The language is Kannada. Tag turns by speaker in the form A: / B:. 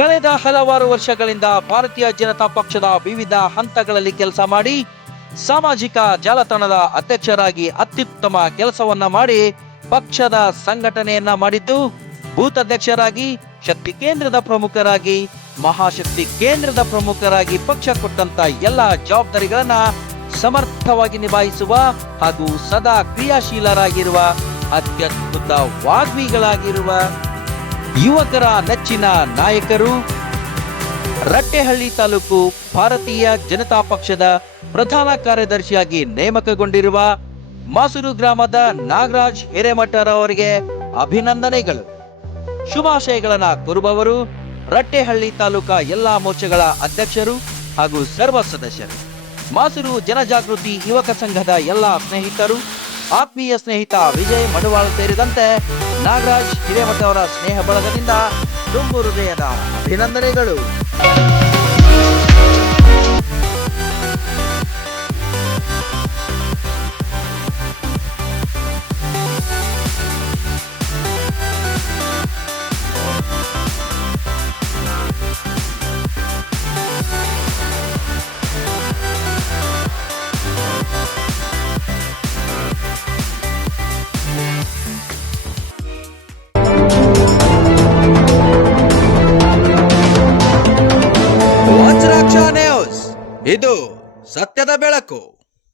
A: ಕಳೆದ ಹಲವಾರು ವರ್ಷಗಳಿಂದ ಭಾರತೀಯ ಜನತಾ ಪಕ್ಷದ ವಿವಿಧ ಹಂತಗಳಲ್ಲಿ ಕೆಲಸ ಮಾಡಿ ಸಾಮಾಜಿಕ ಜಾಲತಾಣದ ಅಧ್ಯಕ್ಷರಾಗಿ ಅತ್ಯುತ್ತಮ ಕೆಲಸವನ್ನ ಮಾಡಿ ಪಕ್ಷದ ಸಂಘಟನೆಯನ್ನ ಮಾಡಿದ್ದು, ಬೂತ್ ಅಧ್ಯಕ್ಷರಾಗಿ, ಶಕ್ತಿ ಕೇಂದ್ರದ ಪ್ರಮುಖರಾಗಿ, ಮಹಾಶಕ್ತಿ ಕೇಂದ್ರದ ಪ್ರಮುಖರಾಗಿ ಪಕ್ಷ ಕೊಟ್ಟಂತ ಎಲ್ಲ ಜವಾಬ್ದಾರಿಗಳನ್ನ ಸಮರ್ಥವಾಗಿ ನಿಭಾಯಿಸುವ ಹಾಗೂ ಸದಾ ಕ್ರಿಯಾಶೀಲರಾಗಿರುವ ಅತ್ಯದ್ಭುತ ವಾಗ್ಮಿಗಳಾಗಿರುವ ಯುವಕರ ನೆಚ್ಚಿನ ನಾಯಕರು ರಟ್ಟೆಹಳ್ಳಿ ತಾಲೂಕು ಭಾರತೀಯ ಜನತಾ ಪಕ್ಷದ ಪ್ರಧಾನ ಕಾರ್ಯದರ್ಶಿಯಾಗಿ ನೇಮಕಗೊಂಡಿರುವ ಮಾಸೂರು ಗ್ರಾಮದ ನಾಗರಾಜ್ ಹಿರೇಮಠರವರಿಗೆ ಅಭಿನಂದನೆಗಳು. ಶುಭಾಶಯಗಳನ್ನ ಕೋರುವವರು ರಟ್ಟೆಹಳ್ಳಿ ತಾಲೂಕಾ ಎಲ್ಲಾ ಮೋರ್ಚಾಗಳ ಅಧ್ಯಕ್ಷರು ಹಾಗೂ ಸರ್ವ ಸದಸ್ಯರು. ಮಾಸೂರು ಜನಜಾಗೃತಿ ಯುವಕ ಸಂಘದ ಎಲ್ಲಾ ಸ್ನೇಹಿತರು ಆತ್ಮೀಯ ಸ್ನೇಹಿತ ವಿಜಯ್ ಮಡುವಾಳ್ ಸೇರಿದಂತೆ ನಾಗರಾಜ್ ಹಿರೇಮಠ ಅವರ ಸ್ನೇಹ ಬಳಗದಿಂದ ತುಂಬು ಹೃದಯದ ಅಭಿನಂದನೆಗಳು. ನ್ಯೂಸ್ ಇದು ಸತ್ಯದ ಬೆಳಕು.